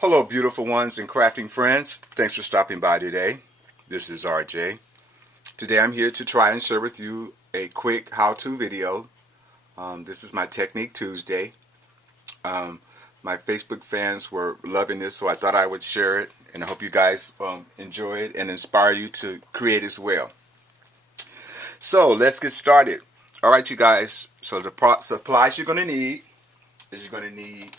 Hello, beautiful ones and crafting friends. Thanks for stopping by today. This is RJ. Today I'm here to try and share with you a quick how-to video. This is my Technique Tuesday. My Facebook fans were loving this, so I thought I would share it, and I hope you guys enjoy it and inspire you to create as well. So let's get started. Alright, you guys, so the supplies you're going to need is you're going to need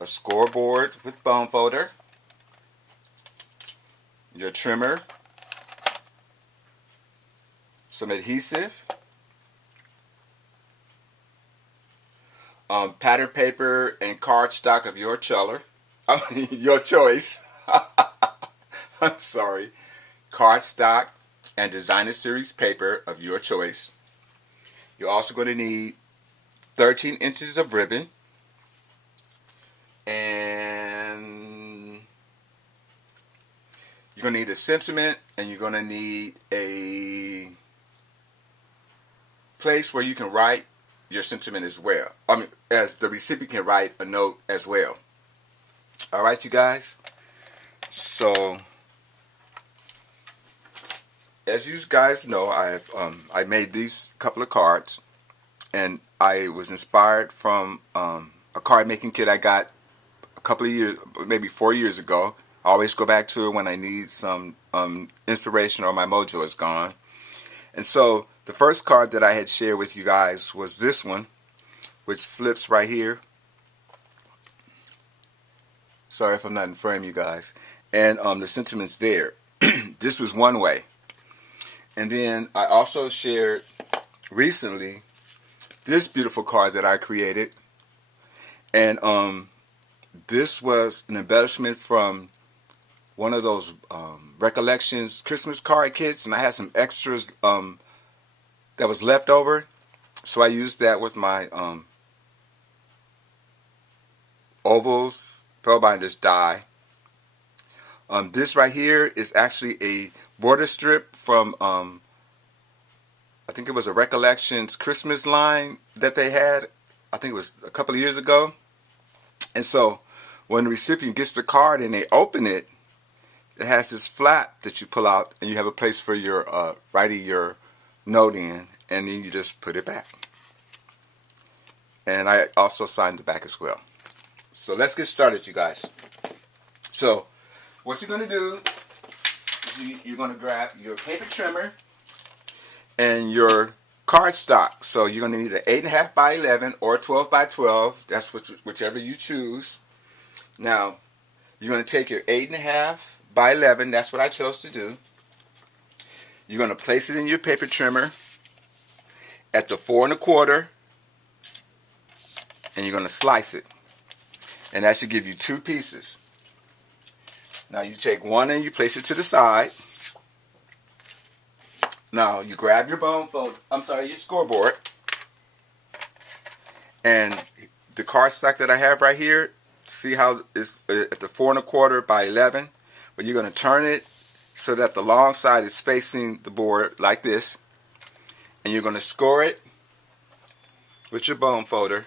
a scoreboard with bone folder, your trimmer, some adhesive, pattern paper and cardstock of your your choice. I'm sorry. Cardstock and designer series paper of your choice. You're also going to need 13 inches of ribbon, and you're going to need a sentiment, and you're going to need a place where you can write your sentiment as well. As the recipient can write a note as well. Alright, you guys. So, as you guys know, I made these couple of cards, and I was inspired from a card making kit I got a couple of years, maybe 4 years ago. I always go back to it when I need some inspiration or my mojo is gone. And so the first card that I had shared with you guys was this one, which flips right here. Sorry if I'm not in frame, you guys. And the sentiment's there. This was one way. And then I also shared recently this beautiful card that I created. And this was an embellishment from one of those Recollections Christmas card kits, and I had some extras that was left over, so I used that with my ovals Spellbinders die. This right here is actually a border strip from I think it was a Recollections Christmas line that they had. I think it was a couple of years ago. And so when the recipient gets the card and they open it, it has this flap that you pull out, and you have a place for your writing your note in, and then you just put it back. And I also signed the back as well. So let's get started, you guys. So what you're going to do is you're going to grab your paper trimmer and your cardstock. So you're going to need an 8.5 by 11 or 12 by 12. That's whichever you choose. Now, you're going to take your 8.5 by 11. That's what I chose to do. You're going to place it in your paper trimmer at the 4 1/4, and you're going to slice it. And that should give you 2 pieces. Now you take one and you place it to the side. Now you grab your your scoreboard, and the cardstock that I have right here. See how it's at the 4 1/4 by 11, but you're going to turn it so that the long side is facing the board like this, and you're going to score it with your bone folder.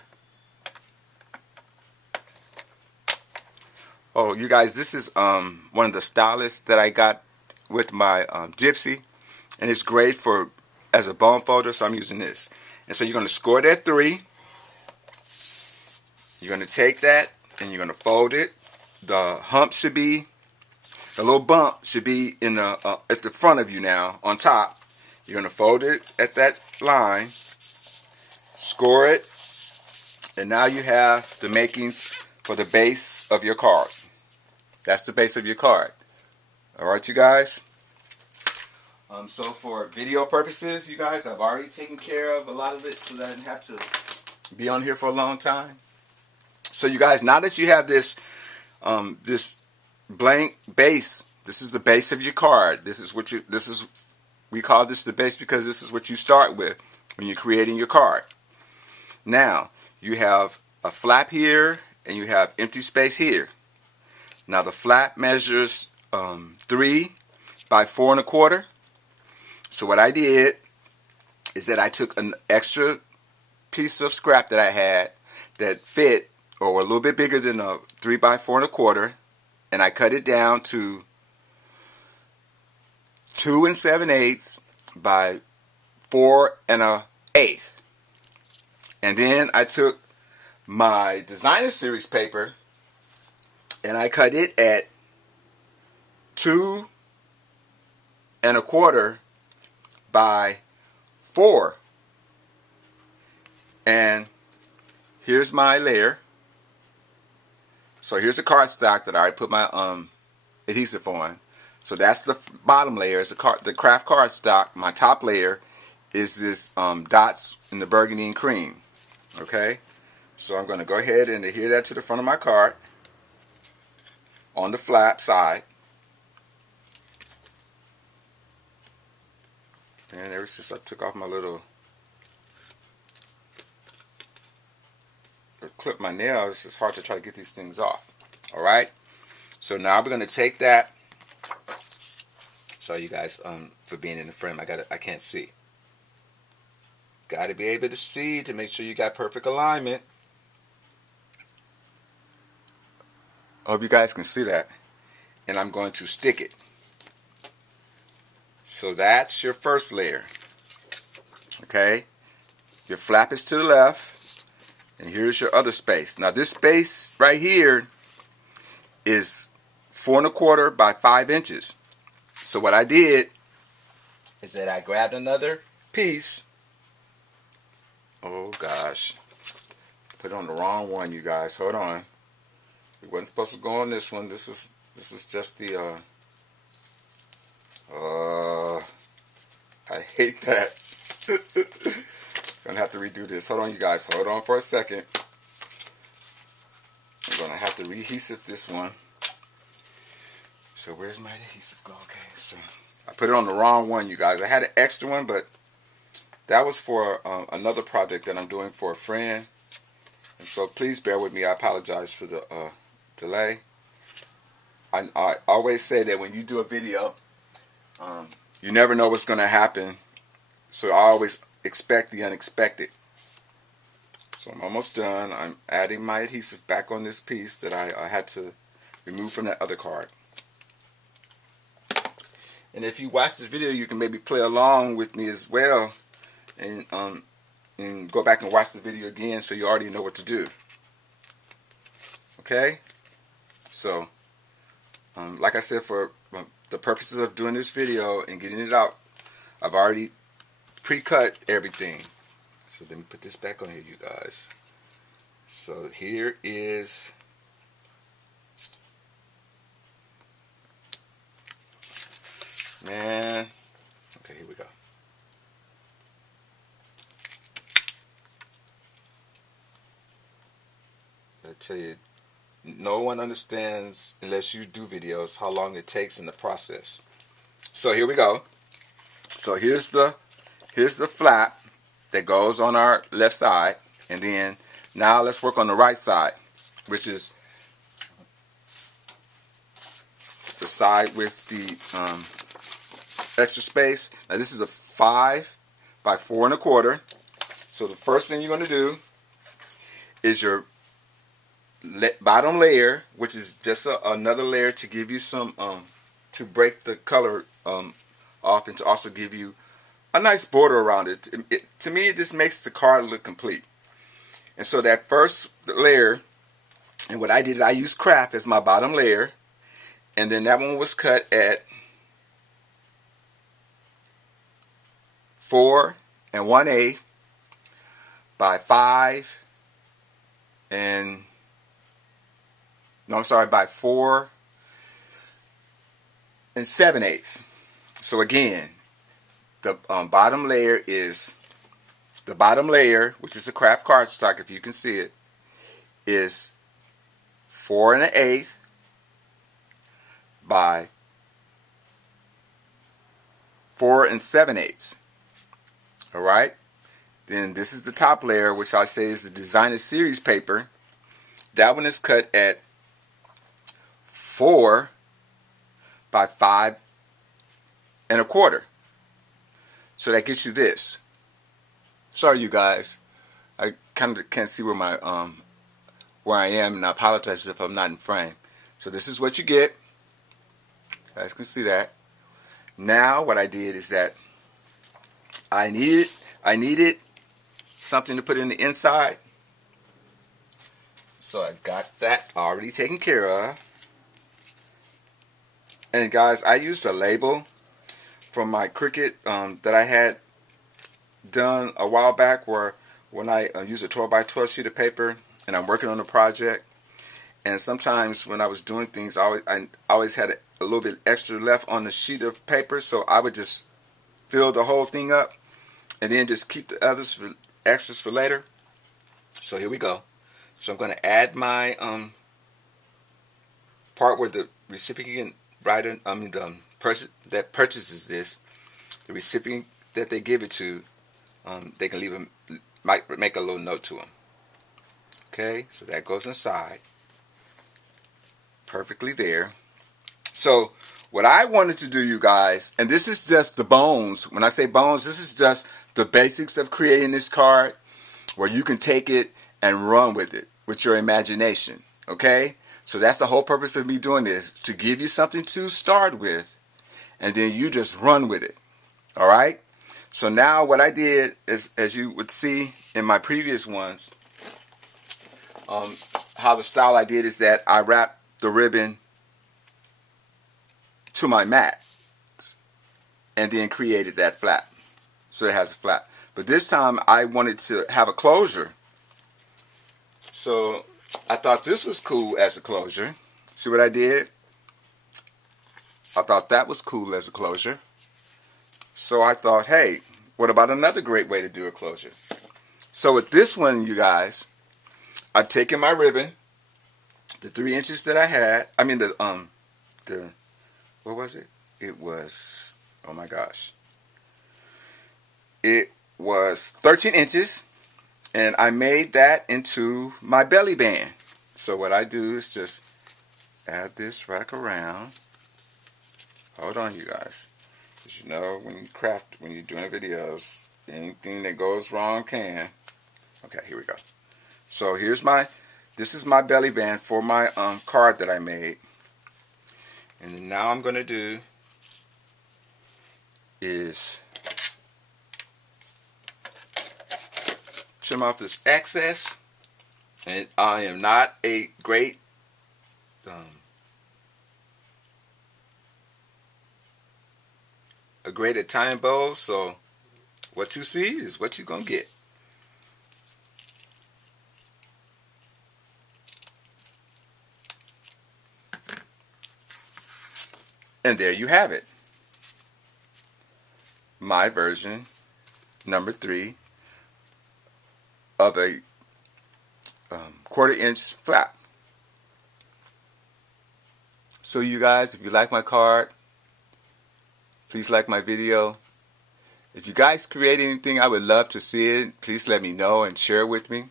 Oh, you guys, this is one of the stylists that I got with my Gypsy, and it's great for as a bone folder, so I'm using this. And so you're going to score it at 3. You're going to take that and you're going to fold it. The little bump should be in the at the front of you now on top. You're going to fold it at that line, score it, and now you have the makings for the base of your card. That's the base of your card. Alright, you guys. So for video purposes, you guys, I've already taken care of a lot of it so that I didn't have to be on here for a long time. So you guys, now that you have this this blank base, this is the base of your card. We call this the base because this is what you start with when you're creating your card. Now you have a flap here and you have empty space here. Now the flap measures 3 by 4 1/4. So what I did is that I took an extra piece of scrap that I had that fit or a little bit bigger than a 3 by 4 1/4, and I cut it down to 2 7/8 by 4 1/8. And then I took my designer series paper and I cut it at 2 1/4 by 4. And here's my layer. So here's the cardstock that I already put my adhesive on. So that's the bottom layer. It's the craft cardstock. My top layer is this dots in the burgundy and cream. Okay, so I'm going to go ahead and adhere that to the front of my card on the flap side. And ever since I took off my little clip my nails, it's hard to try to get these things off. Alright, so now we're going to take that. Sorry you guys for being in the frame. I can't see. Got to be able to see to make sure you got perfect alignment. I hope you guys can see that. And I'm going to stick it. So that's your first layer. Okay, your flap is to the left, and here's your other space. Now this space right here is 4 1/4 by 5 inches. So what I did is that I grabbed another piece. Oh gosh, put it on the wrong one, you guys. Hold on. It wasn't supposed to go on this one. This was just the I hate that. Gonna have to redo this. Hold on, you guys. Hold on for a second. I'm gonna have to readhesive this one. So where's my adhesive go? Okay, so I put it on the wrong one, you guys. I had an extra one, but that was for another project that I'm doing for a friend. And so please bear with me. I apologize for the delay. I always say that when you do a video, you never know what's going to happen. So I always expect the unexpected. So I'm almost done. I'm adding my adhesive back on this piece that I had to remove from that other card. And if you watch this video, you can maybe play along with me as well, and go back and watch the video again so you already know what to do. Okay? So, like I said, for the purposes of doing this video and getting it out, I've already pre-cut everything. So let me put this back on here, you guys. So here is man. Okay, here we go. I tell you, no one understands unless you do videos how long it takes in the process. So here we go. So here's the flap that goes on our left side, and then now let's work on the right side, which is the side with the extra space. Now this is a 5 by 4 1/4. So the first thing you're going to do is your bottom layer, which is just another layer to give you some to break the color off, and to also give you a nice border around it. To me, it just makes the card look complete. And so that first layer, and what I did is I used craft as my bottom layer, and then that one was cut at 4 1/8 by 5 by 4 7/8. So again, the bottom layer is the bottom layer, which is the craft cardstock, if you can see it, is 4 1/8 by 4 7/8. All right. Then this is the top layer, which I say is the designer series paper. That one is cut at 4 by 5 1/4. So that gets you this. Sorry, you guys. I kind of can't see where my where I am, and I apologize if I'm not in frame. So this is what you get. You guys can see that. Now what I did is that I needed something to put in the inside. So I got that already taken care of. And guys, I used a label from my Cricut that I had done a while back, where when I use a 12 by 12 sheet of paper and I'm working on a project, and sometimes when I was doing things, I always had a little bit extra left on the sheet of paper, so I would just fill the whole thing up and then just keep the others for extras for later. So here we go. So I'm going to add my part where the recipient writer, the person that purchases this, the recipient that they give it to, they can might make a little note to them. Okay, so that goes inside perfectly there. So what I wanted to do, you guys, and this is just the bones. When I say bones, this is just the basics of creating this card, where you can take it and run with it with your imagination. Okay, so that's the whole purpose of me doing this, to give you something to start with, and then you just run with it. All right. So now what I did is, as you would see in my previous ones, how the style I did is that I wrapped the ribbon to my mat and then created that flap. So it has a flap. But this time I wanted to have a closure. So I thought this was cool as a closure. See what I did? I thought that was cool as a closure. So I thought, hey, what about another great way to do a closure? So with this one, you guys, I've taken my ribbon, the 3 inches that I had. I mean what was it? It was, oh my gosh, it was 13 inches, and I made that into my belly band. So what I do is just add this rack around. Hold on, you guys. Because you know, when you craft, when you're doing videos, anything that goes wrong can. Okay, here we go. So this is my belly band for my card that I made. And then now I'm going to do is trim off this excess. And I am not a great Italian bowl, so what you see is what you're gonna get. And there you have it, my version number 3 of a 1/4 inch flap. So you guys, if you like my card, please like my video. If you guys create anything, I would love to see it. Please let me know and share it with me.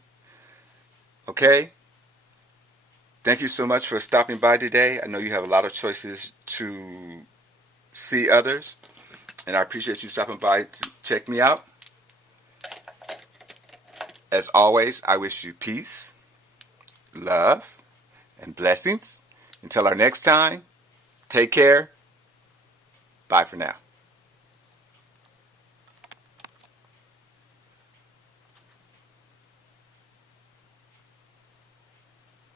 Okay? Thank you so much for stopping by today. I know you have a lot of choices to see others, and I appreciate you stopping by to check me out. As always, I wish you peace, love, and blessings. Until our next time, take care. Bye for now.